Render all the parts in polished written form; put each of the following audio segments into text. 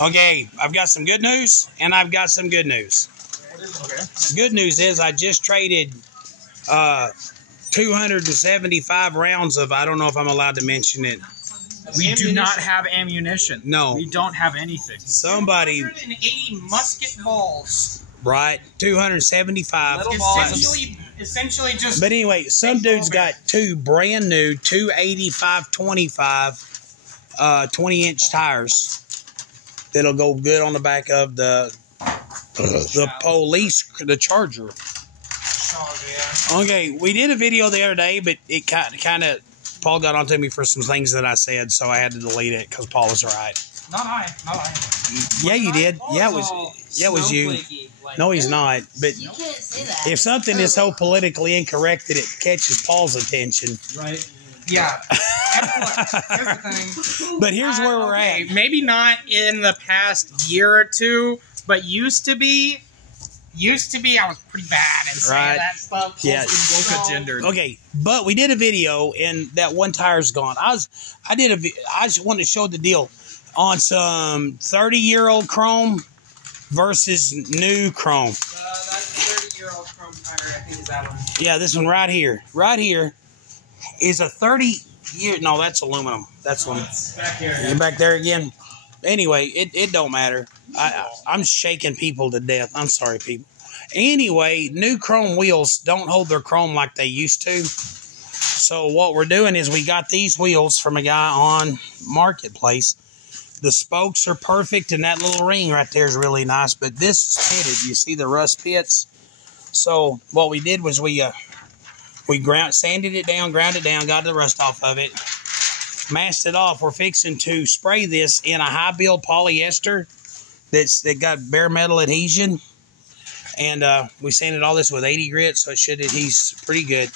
Okay, I've got some good news, and I've got some good news. Okay. Good news is I just traded 275 rounds of, I don't know if I'm allowed to mention it. We do not have ammunition. No. We don't have anything. Somebody, 280 musket balls. right, 275. Little balls. Essentially just... But anyway, some dude's got two brand new 285/25 20-inch tires that'll go good on the back of the police, the Charger. Okay, we did a video the other day, but it kind of, Paul got onto me for some things that I said, so I had to delete it because Paul was right. Not I. Yeah, you did. Yeah, it was you. No, he's not. But You can't say that. if something is so politically incorrect that it catches Paul's attention, Right. Yeah. Here's the thing. but here's where we're at. Maybe not in the past year or two, but used to be I was pretty bad at saying that stuff. Yeah. Woke agendered. Okay, but we did a video and that one tire's gone. I just wanted to show the deal on some 30-year-old chrome versus new chrome. That 30-year-old chrome tire, I think, is that one. Yeah, this one right here. Right here is a 30-year. No, that's aluminum. That's one. It's back here. You're back there again. Anyway, it don't matter. I'm shaking people to death. I'm sorry, people. Anyway, new chrome wheels don't hold their chrome like they used to. So what we're doing is we got these wheels from a guy on Marketplace. The spokes are perfect, and that little ring right there is really nice. But this is pitted. You see the rust pits? So what we did was we sanded it down, ground it down, got the rust off of it, masked it off. We're fixing to spray this in a high build polyester that got bare metal adhesion. And we sanded all this with 80 grit, so it should adhese pretty good.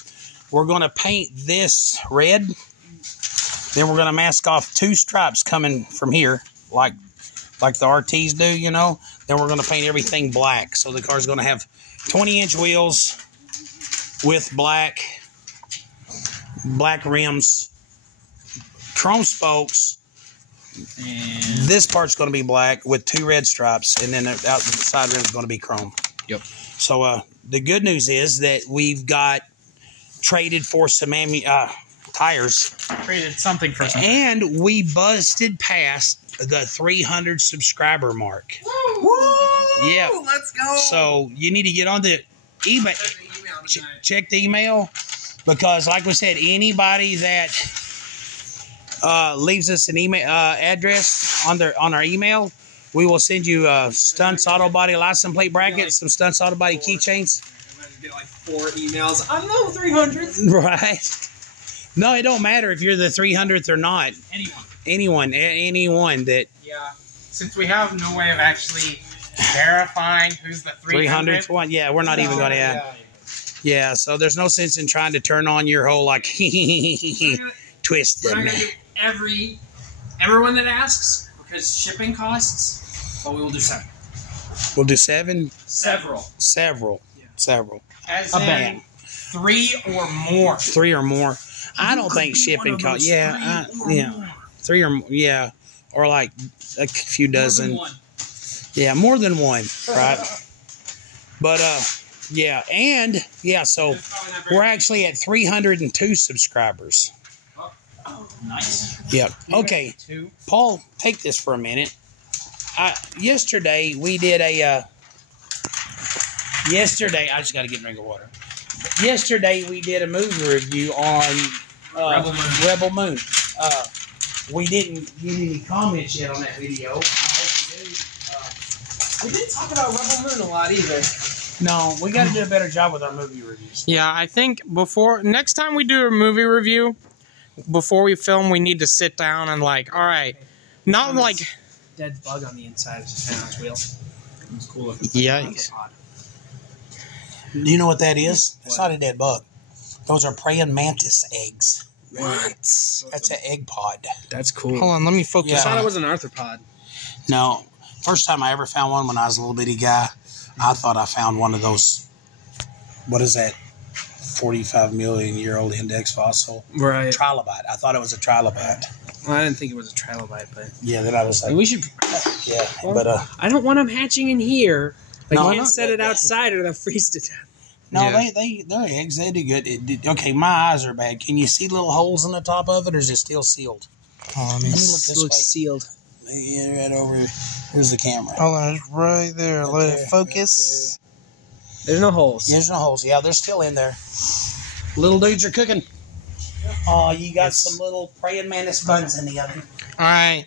We're going to paint this red. Then we're going to mask off two stripes coming from here, like the RTs do, you know. Then we're going to paint everything black. So the car's going to have 20-inch wheels with black rims, chrome spokes. And this part's going to be black with two red stripes, and then out the side rim is going to be chrome. Yep. So the good news is that we've got traded for some tires. Traded something for something. And we busted past the 300 subscriber mark. Woo! Yeah. Let's go. So you need to get on the email. Check the email, because like we said, anybody that leaves us an email address on our email, we will send you Stunts Auto Body license plate brackets, some Stunts Auto Body keychains. I'm going to get like 4 emails. I'm no 300. Right. No, it don't matter if you're the 300th or not. Anyone that... Yeah. Since we have no way of actually verifying who's the 300th one. Yeah, we're not even going to... Yeah, so there's no sense in trying to turn on your whole, like, twist them. We're not going to do everyone that asks, because shipping costs, but we will do 7. We'll do 7? Several. Yeah. Several. As a in band. 3 or more. 3 or more. I don't think shipping costs. Yeah, 3 or more. Yeah, or like a few dozen. More than 1. Yeah, more than 1, right? But yeah, and yeah, so we're actually at 302 subscribers. Oh, nice. Yep. Okay, Paul, take this for a minute. Yesterday we did a. Yesterday, I just got to get a drink of water. Yesterday we did a movie review on Rebel Moon. We didn't get any comments yet on that video. I hope we do. We didn't talk about Rebel Moon a lot either. No, we got to do a better job with our movie reviews. Yeah, I think next time we do a movie review, before we film, we need to sit down and all right, not like dead bug on the inside of his balance wheel. It's cool looking. Yikes. Do you know what that is? It's not a dead bug. Those are praying mantis eggs. What? That's an egg pod. That's cool. Hold on, let me focus. I thought it was an arthropod. No. First time I ever found one when I was a little bitty guy, I thought I found one of those, what is that, 45-million-year-old index fossil? Right. Trilobite. I thought it was a trilobite. Well, I didn't think it was a trilobite, but... Yeah, then I was like... We should... Yeah, Well, but I don't want them hatching in here. Like, No, you can't no, set it outside or they'll freeze to death. no, Yeah. their eggs they do good. Okay, my eyes are bad. Can you see little holes in the top of it, or is it still sealed? Oh, Let me look this Looks way. sealed. Yeah, right over. Here's the camera. hold on, it's right there. Right Let there, it focus. There's no holes. There's no holes. Yeah, they're still in there. Little dudes are cooking. Oh, you got some little praying mantis buns in the oven. All right,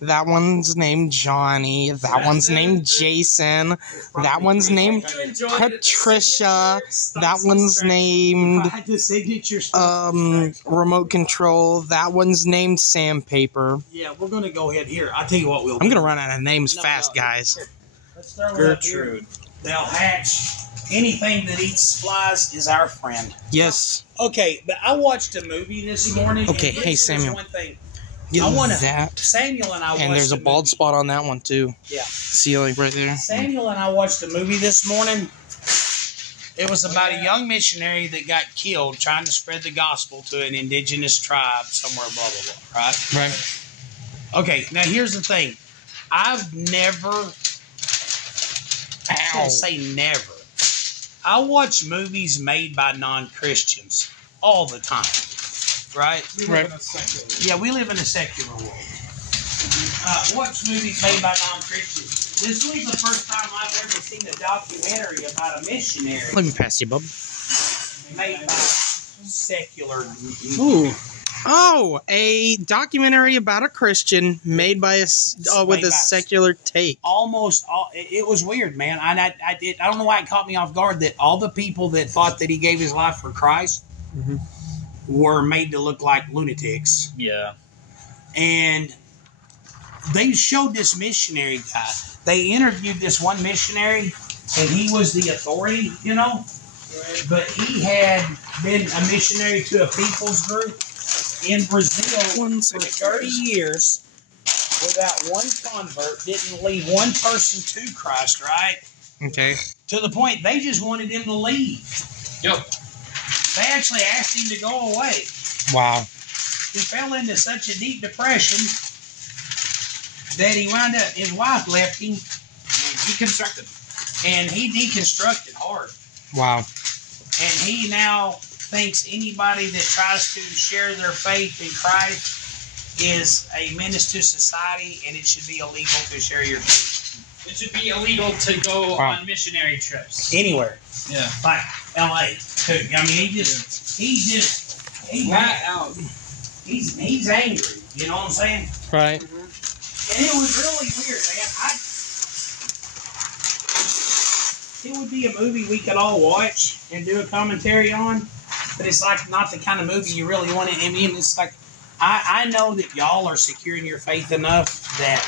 that one's named Johnny. That one's named Jason. That one's named Patricia. That one's named The signature stuff. remote control. That one's named Sandpaper. Yeah, we're gonna go ahead here. I'll tell you what we'll do. I'm gonna run out of names No, fast, no, guys. here. Let's throw it up here. Gertrude. They'll hatch. Anything that eats flies is our friend. Yes. Okay, but I watched a movie this morning. Okay, and hey, here's Samuel. One thing. Get I wanna- that. Samuel and I watched And there's a bald movie. spot on that one too. Yeah. See, like right there. Samuel and I watched a movie this morning. It was about a young missionary that got killed trying to spread the gospel to an indigenous tribe somewhere, blah, blah, blah, right? Right. Okay, now here's the thing. I've never, I can't say never. I watch movies made by non-Christians all the time, right? Right. Yeah, we live in a secular world. Watch movies made by non-Christians. This was the first time I've ever seen a documentary about a missionary Let me pass you, bub. made by secular. Ooh. Oh, a documentary about a Christian made by with a secular take. Almost all. It was weird, man. I don't know why it caught me off guard that all the people that thought that he gave his life for Christ were made to look like lunatics. Yeah. And they showed this missionary guy. They interviewed this one missionary, and he was the authority, you know. But he had been a missionary to a people's group in Brazil for 30 years without one convert, didn't lead one person to Christ, right? Okay. To the point they just wanted him to leave. Yep. They actually asked him to go away. Wow. He fell into such a deep depression that he wound up, his wife left him, Deconstructed. and he deconstructed hard. Wow. And he now thinks anybody that tries to share their faith in Christ is a menace to society, and it should be illegal to share your faith It should be illegal to go on missionary trips. anywhere, Yeah. like LA too. I mean, he's angry. You know what I'm saying? Right. And it was really weird, man. It would be a movie we could all watch and do a commentary on, but it's like not the kind of movie you really want to. I mean, it's like I know that y'all are secure in your faith enough that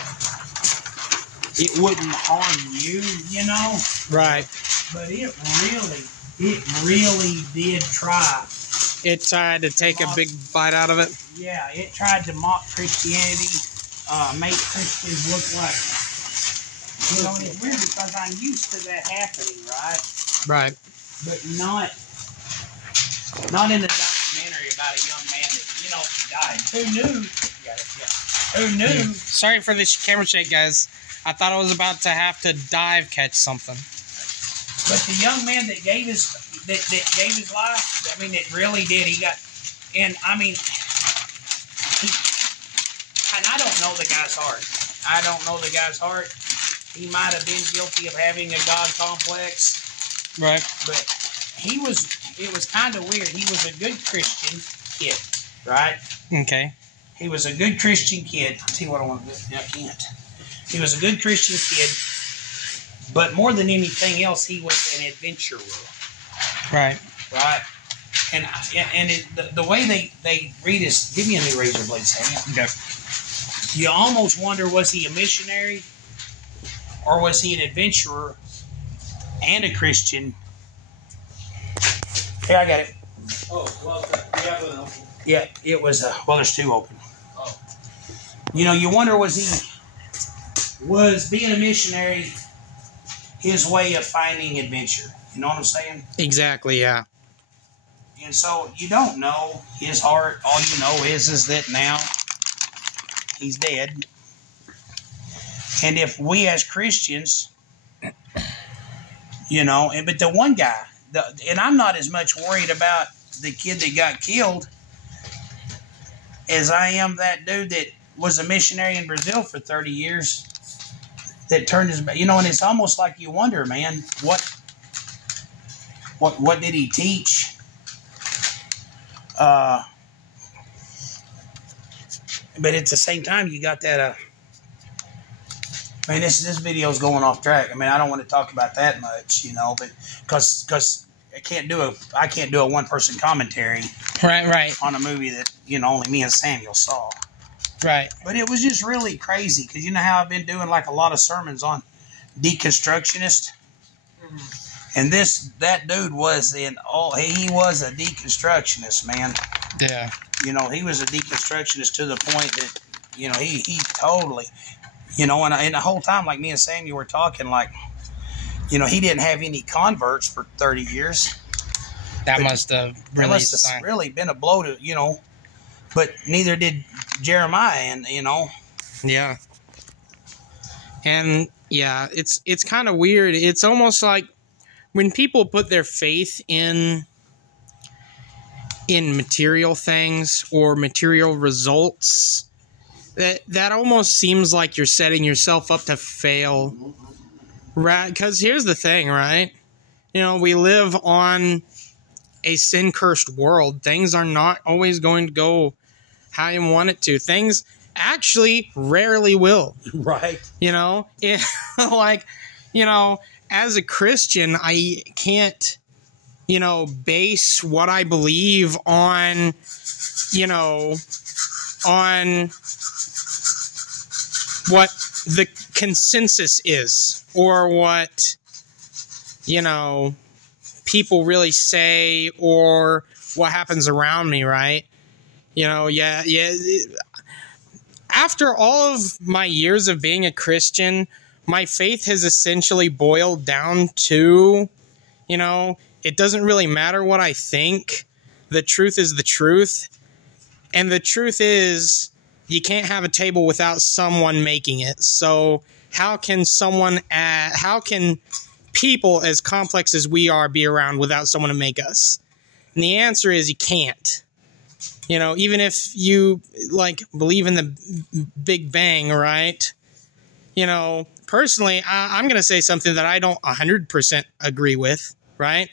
it wouldn't harm you, you know. Right. But it really did try. It tried to take a big bite out of it. Yeah, it tried to mock Christianity, make Christians look like. You know, and it's weird because I'm used to that happening, right? Right. But not in the documentary about a young man that, you know, died. Who knew? Who knew? Sorry for this camera shake, guys. I thought I was about to have to dive catch something. But the young man that gave his life, I mean, it really did. He got, and I mean, and I don't know the guy's heart. He might have been guilty of having a God complex. Right. But it was kind of weird. He was a good Christian kid, right? Okay. He was a good Christian kid. I'll tell you what I want to do. I can't. He was a good Christian kid, but more than anything else, he was an adventurer, Right. right? And the way they read his, give me a new razor blade, Sam. Okay. You almost wonder, was he a missionary? Or was he an adventurer and a Christian? Here, I got it. Oh, well, we have one open. Yeah, it was, well, there's two open. Oh. You know, you wonder, was being a missionary his way of finding adventure? You know what I'm saying? Exactly, yeah. And so you don't know his heart. All you know is that now he's dead. And if we as Christians, you know, but the one guy, and I'm not as much worried about the kid that got killed as I am that dude that was a missionary in Brazil for 30 years that turned his back. You know, and it's almost like you wonder, man, what did he teach? But at the same time, you got that. I mean, this video is going off track. I mean, I don't want to talk about that much, you know, but because I can't do a one-person commentary, Right. on a movie that, you know, only me and Samuel saw. Right. But it was just really crazy because you know how I've been doing like a lot of sermons on deconstructionists, and that dude was he was a deconstructionist, man. Yeah. You know, he was a deconstructionist to the point that, you know, he totally, you know, and the whole time, like me and Samuel were talking, like, you know, he didn't have any converts for 30 years. That must have really been a blow to, you know, but neither did Jeremiah, and, you know. Yeah. And, yeah, it's kind of weird. It's almost like when people put their faith in material things or material results, that almost seems like you're setting yourself up to fail, right? Because here's the thing, right? You know, we live on a sin-cursed world. Things are not always going to go how you want it to. Things actually rarely will. Right. You know? Like, you know, as a Christian, I can't, you know, base what I believe on, you know, on what the consensus is or what, you know, people really say or what happens around me, right? You know, yeah. After all of my years of being a Christian, my faith has essentially boiled down to, you know, it doesn't really matter what I think. The truth is the truth. And the truth is, you can't have a table without someone making it. So how can people as complex as we are be around without someone to make us? And the answer is you can't. You know, even if you, like, believe in the Big Bang, right? You know, personally, I'm going to say something that I don't 100% agree with, right?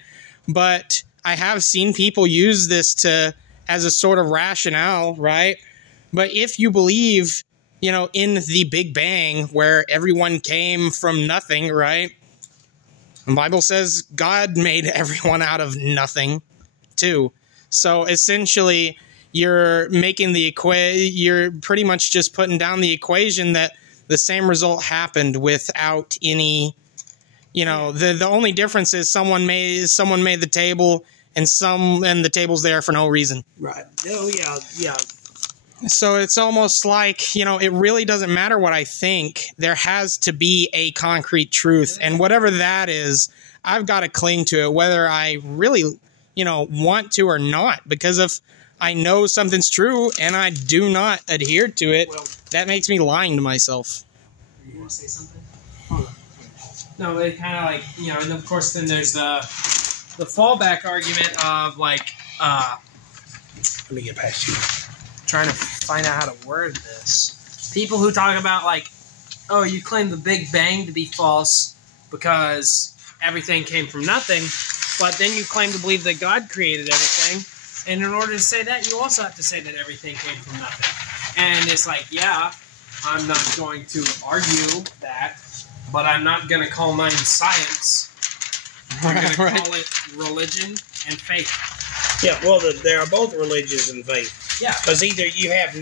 But I have seen people use this as a sort of rationale, right? But if you believe, you know, in the Big Bang where everyone came from nothing, right? The Bible says God made everyone out of nothing, too. So essentially, you're making you're pretty much just putting down the equation that the same result happened without any, you know, the only difference is someone made the table and the table's there for no reason. Right. Oh, yeah. So it's almost like, you know, it really doesn't matter what I think. There has to be a concrete truth. And whatever that is, I've got to cling to it, whether I really, you know, want to or not. Because if I know something's true and I do not adhere to it, that makes me lying to myself. You want to say something? Hold on. No, it kind of like, you know, and of course then there's the fallback argument of like, Let me get past you. trying to find out how to word this. People who talk about like, oh, you claim the Big Bang to be false because everything came from nothing, but then you claim to believe that God created everything. And in order to say that, you also have to say that everything came from nothing. And it's like, yeah, I'm not going to argue that, but I'm not going to call mine science. I'm going to call it religion and faith. Yeah, well, they are both religions and faith. Yeah. Because either you have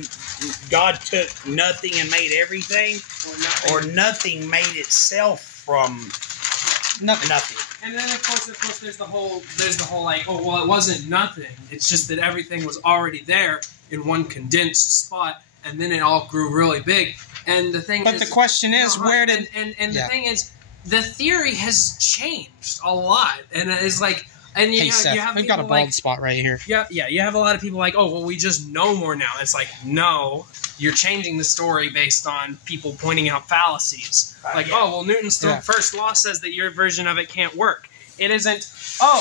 God took nothing and made everything, or nothing made itself from nothing. And then of course there's the whole like, oh well, it wasn't nothing. It's just that everything was already there in one condensed spot, and then it all grew really big. And the thing But is, the question is, where did... And the thing is, the theory has changed a lot, and it's like And Hey, Seth, have we've got a people bald like, spot right here. yeah, you have a lot of people like, oh, well, we just know more now. It's like, no, you're changing the story based on people pointing out fallacies. Like, oh, well, Newton's first law says that your version of it can't work. It isn't, oh,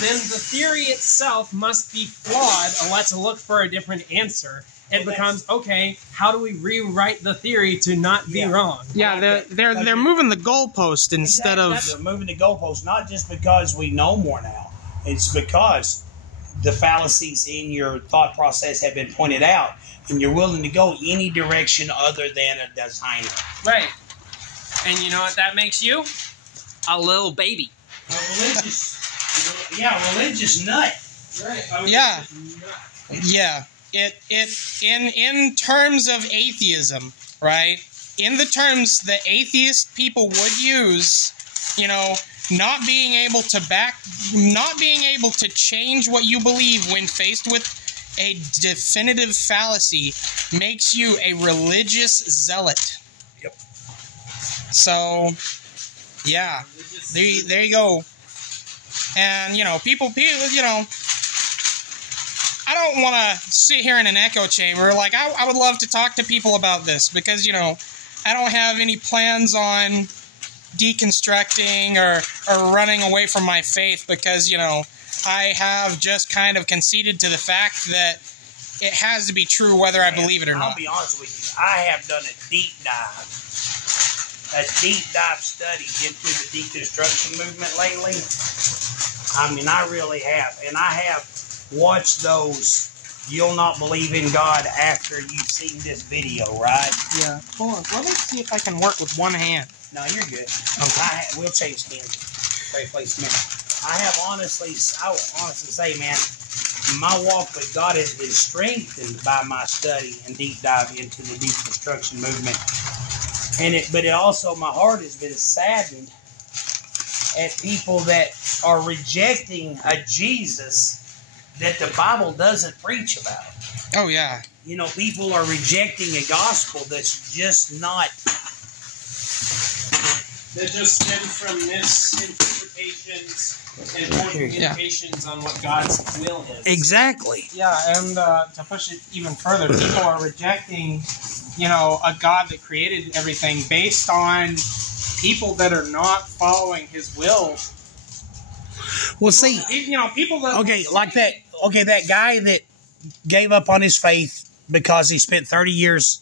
then the theory itself must be flawed, and let's look for a different answer. It becomes, okay, how do we rewrite the theory to not be wrong? Yeah, they're moving the goalpost instead of... They're moving the goalpost, not just because we know more now. It's because the fallacies in your thought process have been pointed out, and you're willing to go any direction other than a designer. Right. And you know what that makes you? A little baby. A religious nut. Right. Yeah. Yeah. In terms of atheism, right? In the terms that atheist people would use, you know, not being able to change what you believe when faced with a definitive fallacy makes you a religious zealot. Yep. So, yeah, there you go. And, you know, people, you know, I don't want to sit here in an echo chamber. Like, I would love to talk to people about this because, you know, I don't have any plans on deconstructing or running away from my faith because, you know, I have just kind of conceded to the fact that it has to be true whether I believe it or not. I'll be honest with you. I have done a deep dive study into the deconstruction movement lately. I mean, I really have. And I have watched those You'll Not Believe in God after you've seen this video, right? Yeah. Hold on. Let me see if I can work with one hand. No, you're good. Okay. We'll change hands. Wait, please, man. I will honestly say, man, my walk with God has been strengthened by my study and deep dive into the deconstruction movement. But it also, my heart has been saddened at people that are rejecting a Jesus that the Bible doesn't preach about. Oh, yeah. You know, people are rejecting a gospel that's just not... That just stems from misinterpretations and poor communications on what God's will is. Exactly. Yeah, and to push it even further, people are rejecting, you know, a God that created everything based on people that are not following His will. Well, see... You know, people that... Okay, like that... Okay, that guy that gave up on his faith because he spent 30 years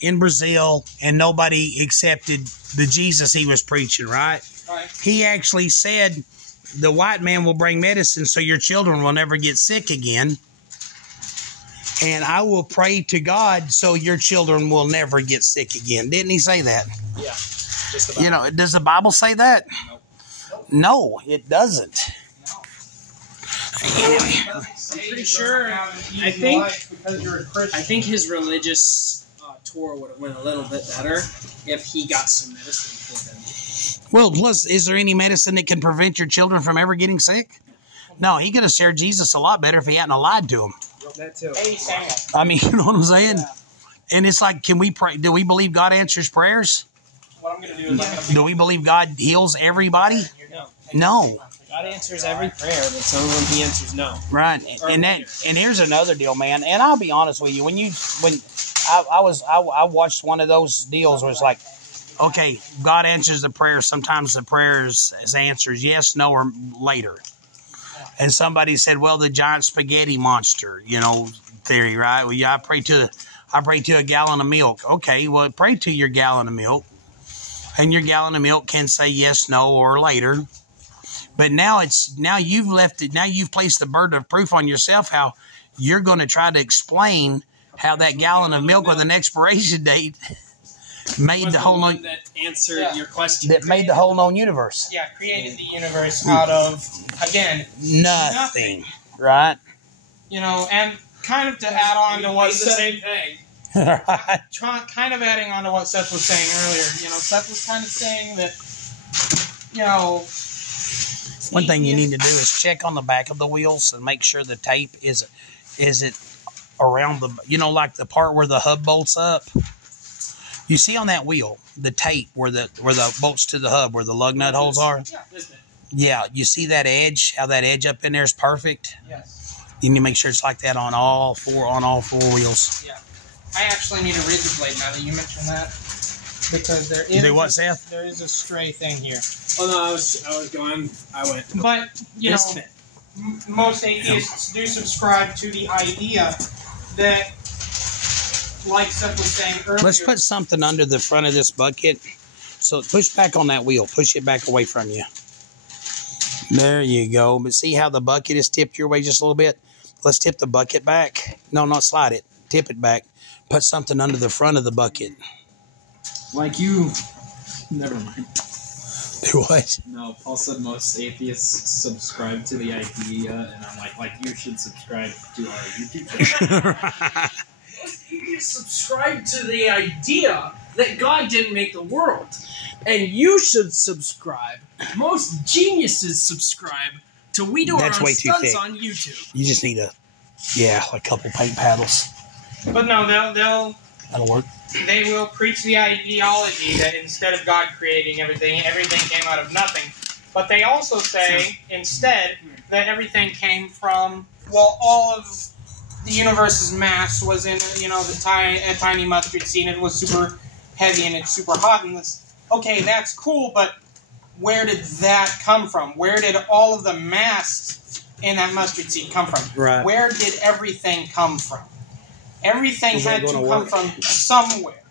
in Brazil and nobody accepted the Jesus he was preaching, right? Right. He actually said the white man will bring medicine so your children will never get sick again. And I will pray to God so your children will never get sick again. Didn't he say that? Yeah. Just about. You know, does the Bible say that? Nope. No, it doesn't. Anyway. I'm pretty sure. I think his religious tour would have went a little bit better if he got some medicine for them. Well, plus, is there any medicine that can prevent your children from ever getting sick? No, he could have shared Jesus a lot better if he hadn't lied to them. That too. Hey, Samuel. I mean, you know what I'm saying? Yeah. And it's like, can we pray? Do we believe God answers prayers? What I'm going to do is Do we believe God heals everybody? No. God answers every prayer, but some of them He answers no. Right. And here's another deal, man. And I'll be honest with you, when I watched one of those deals where it's like, okay, God answers the prayer. Sometimes the prayer is answers yes, no, or later. And somebody said, well, the giant spaghetti monster, you know, theory, right? Well, yeah, I pray to a gallon of milk. Okay, well, pray to your gallon of milk. And your gallon of milk can say yes, no, or later. But now you've placed the burden of proof on yourself how you're going to try to explain how that gallon of milk with an expiration date made the whole known that answered your question. That made the whole known universe. Yeah, created the universe out of, again, nothing. Right? You know, and kind of to add on to what the same thing. Right. Kind of adding on to what Seth was saying earlier. You know, Seth was kind of saying that, you know, one thing you need to do is check on the back of the wheels and make sure the tape is it around the, you know, like the part where the hub bolts up. You see on that wheel the tape where the bolts to the hub where the lug nut holes are. Yeah, isn't it? Yeah, you see that edge? How that edge up in there is perfect? Yes. You need to make sure it's like that on all four wheels. Yeah. I actually need a razor blade now that you mentioned that. Because there is Do what, Seth? there is a stray thing here. Oh no, I went. But This know, most atheists do subscribe to the idea that, like Seth was saying earlier. Let's put something under the front of this bucket. So push back on that wheel. Push it back away from you. There you go. But see how the bucket is tipped your way just a little bit? Let's tip the bucket back. No, not slide it. Tip it back. Put something under the front of the bucket. Like you. Never mind. Do what? No, Paul said most atheists subscribe to the idea, and I'm like you should subscribe to our YouTube channel. Most atheists subscribe to the idea that God didn't make the world. And you should subscribe. Most geniuses subscribe to We Do Our Own That's way too Stunts thick. on YouTube. You just need a couple paint paddles. But no, That'll work. they will preach the ideology that instead of God creating everything came out of nothing. But they also say instead that everything came from, well, all of the universe's mass was in, a tiny mustard seed, and it was super heavy and it's super hot in this. Okay, that's cool, but where did that come from? Where did all of the mass in that mustard seed come from? Right. Where did everything come from? Everything Is that had to gonna come work? from somewhere.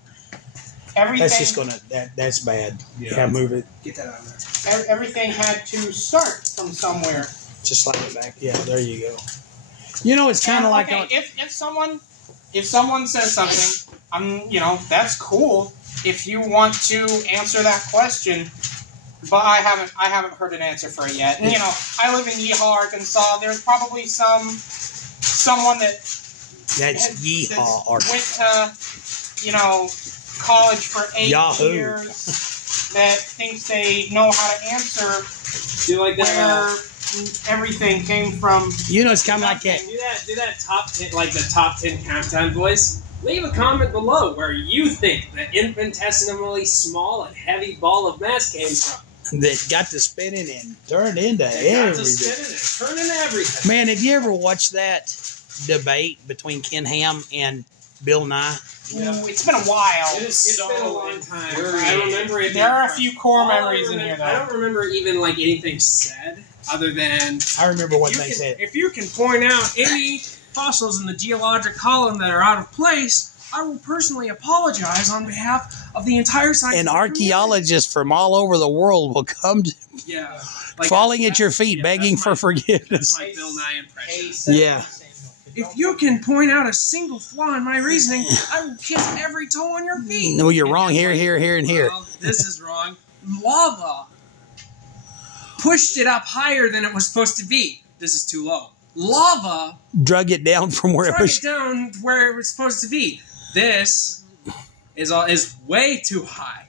Everything. That's just that's bad. Yeah, move it. Get that out of there. Everything had to start from somewhere. Just slide it back. Yeah, there you go. You know, it's kind of like okay, if someone says something, that's cool. If you want to answer that question, but I haven't heard an answer for it yet. And, I live in Yeehaw, Arkansas. There's probably someone that's that Yeehaw. went to, college for 8 Yahoo. years that thinks they know how to answer Do you like that? where everything came from. You know, it's kind of like that. Do that top 10, like the top 10 countdown voice. Leave a comment below where you think the infinitesimally small and heavy ball of mass came from. That got to spinning and turned into Got to everything. spin and turn into everything. Man, have you ever watched that debate between Ken Ham and Bill Nye? Ooh, it's been a while. It's been a long time. infuriating. I remember it. There are a few core All I memories in here, remember- I though. don't remember even like anything said other than I remember what they said. If you can point out any fossils in the geologic column that are out of place, I will personally apologize on behalf of the entire scientific And archaeologists from all over the world will come to, community. Yeah, falling at your feet, yeah, begging that's for my- forgiveness. That's my Bill Nye impression. Yeah. If you can point out a single flaw in my reasoning, I will kiss every toe on your feet. No, you're wrong here, here, here, and here. Well, this is wrong. Lava pushed it up higher than it was supposed to be. This is too low. Lava Drug it down from where it drug was. it down where it was supposed to be. This is way too high.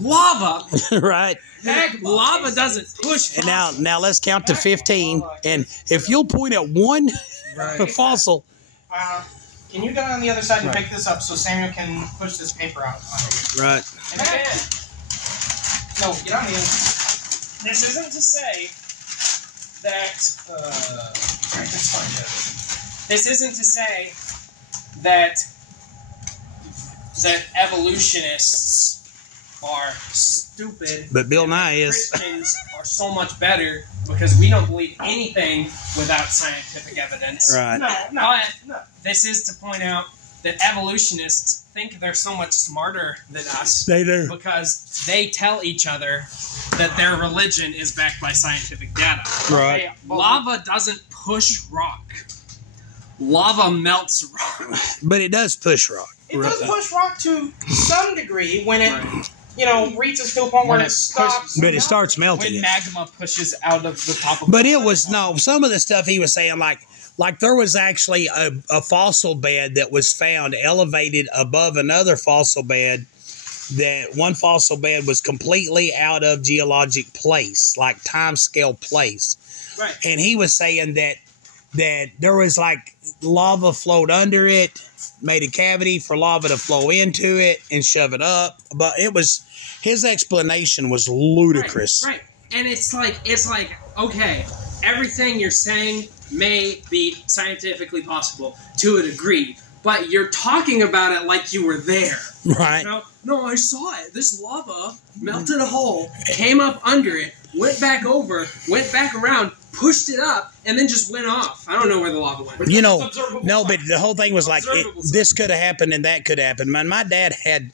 Lava, Right. lava doesn't push. And now let's count to 15. And if you'll point at one fossil, Can you go on the other side and pick this up so Samuel can push this paper out? right? And no, get on the other side. This isn't to say that. Alright, that's fine. This isn't to say that evolutionists are stupid. But Bill Nye is. Christians are so much better because we don't believe anything without scientific evidence. Right. No. This is to point out that evolutionists think they're so much smarter than us They do. because they tell each other that their religion is backed by scientific data. Right. Lava doesn't push rock. Lava melts rock. But it does push rock. It does push rock to some degree when it, reaches to a point where it stops. But it starts melting when it. magma pushes out of the top of But the it was, no, some of the stuff he was saying, like there was actually a fossil bed that was found elevated above another fossil bed. That one fossil bed was completely out of geologic place, like time scale place. Right. And he was saying that there was like lava flowed under it, made a cavity for lava to flow into it and shove it up. But his explanation was ludicrous. Right. And it's like, okay, everything you're saying may be scientifically possible to a degree, but you're talking about it like you were there. Right. You know? No, I saw it. This lava melted a hole, came up under it, went back over, went back around, pushed it up, and then just went off. I don't know where the lava went. You know, no, but the whole thing was like, this could have happened and that could happen. Man, my dad had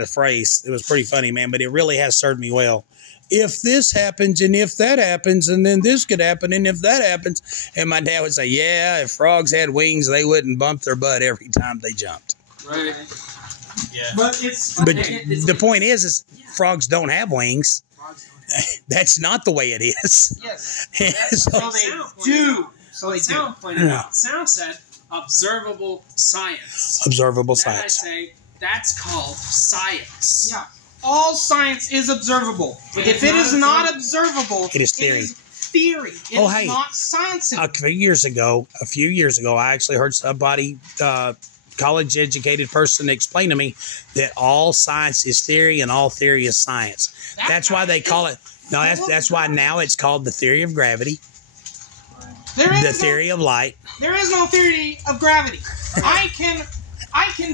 a phrase. It was pretty funny, man, but it really has served me well. If this happens and if that happens and then this could happen and if that happens. And my dad would say, yeah, if frogs had wings, they wouldn't bump their butt every time they jumped. Right. Yeah. But the point is frogs don't have wings. That's not the way it is. Yes. So they do. So they do. Pointed out. Sound said observable science. Observable Then science. I say that's called science. Yeah. All science is observable. If it is not observable, it is theory. It is theory. It is not science. A few years ago, I actually heard somebody, college-educated person, explain to me that all science is theory and all theory is science. That's why they call it. No, that's why now it's called the theory of gravity. The theory of light. There is no theory of gravity. I can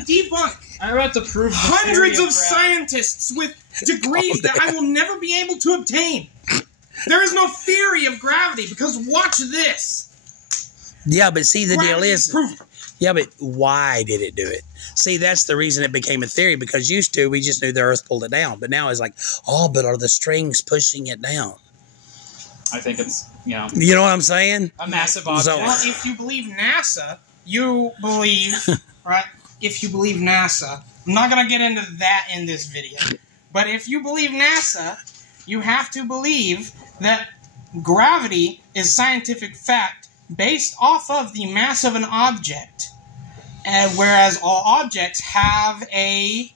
debunk. I'm about to prove hundreds of scientists with degrees that I will never be able to obtain. There is no theory of gravity because watch this. Yeah, but see, the deal is, proven. Yeah, but why did it do it? See, that's the reason it became a theory, because used to, we just knew the Earth pulled it down. But now it's like, oh, but are the strings pushing it down? I think it's, you know. You know what I'm saying? A massive object. Well, if you believe NASA, you believe, right? If you believe NASA, I'm not going to get into that in this video. But if you believe NASA, you have to believe that gravity is scientific fact based off of the mass of an object. Whereas all objects have a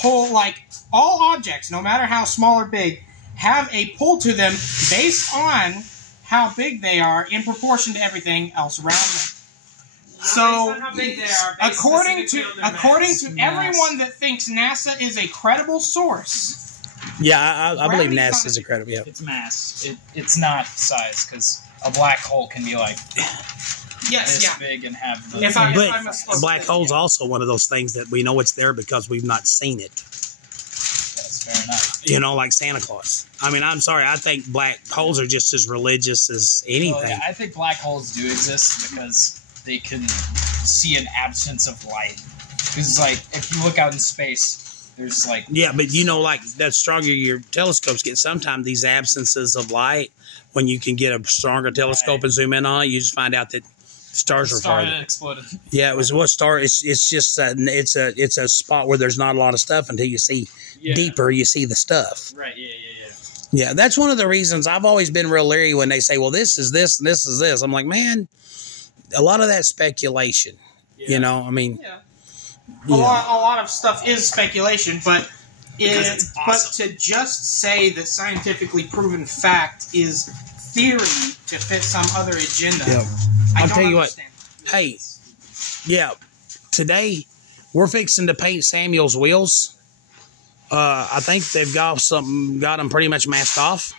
pull, like all objects, no matter how small or big, have a pull to them based on how big they are in proportion to everything else around them. So, according to everyone that thinks NASA is a credible source, yeah, I believe NASA is a credible. Yeah. It's mass. It's not size, because a black hole can be like this big and have. A black hole's also one of those things that we know it's there because we've not seen it. That's fair enough. You know, like Santa Claus. I mean, I'm sorry. I think black holes are just as religious as anything. Well, yeah, I think black holes do exist because they can see an absence of light. Because, like, if you look out in space, there's, like... Yeah, but, you know, like, the stronger your telescopes get, sometimes these absences of light, when you can get a stronger telescope and zoom in on it, you just find out that stars are farther. Exploded. Yeah, it was what star... It's just... it's a spot where there's not a lot of stuff until you see deeper, you see the stuff. Right, yeah. Yeah, that's one of the reasons I've always been real leery when they say, well, this is this and this is this. I'm like, man... A lot of that speculation, you know. I mean, a lot of stuff is speculation, but to just say that scientifically proven fact is theory to fit some other agenda. I'll tell you what. Hey, today we're fixing to paint Samuel's wheels. I think they've got them pretty much masked off.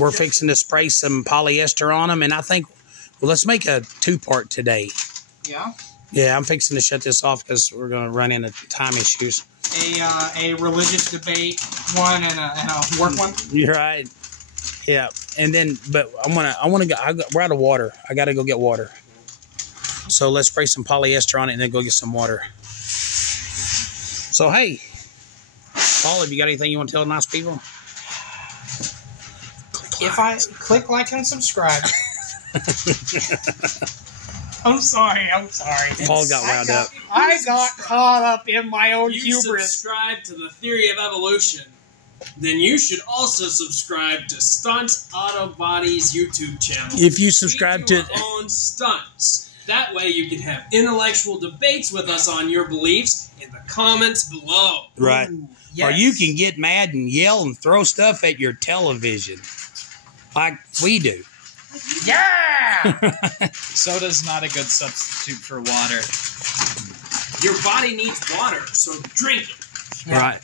We're fixing to spray some polyester on them, and I think. Well, let's make a two-part today. Yeah? Yeah, I'm fixing to shut this off because we're going to run into time issues. A religious debate one and a work one? You're right. Yeah. And then, but I want to go, we're out of water. I got to go get water. So let's spray some polyester on it and then go get some water. So, hey, Paul, have you got anything you want to tell the nice people? If I click like and subscribe... I'm sorry. Paul got wound up. I got caught up in my own hubris. If you subscribe to the Theory of Evolution, then you should also subscribe to Stunt Auto Body's YouTube channel. If you subscribe to our own stunts, that way you can have intellectual debates with us on your beliefs in the comments below. Right. Ooh, yes. Or you can get mad and yell and throw stuff at your television, like we do. Yeah! Soda's not a good substitute for water. Your body needs water, so drink it. Right.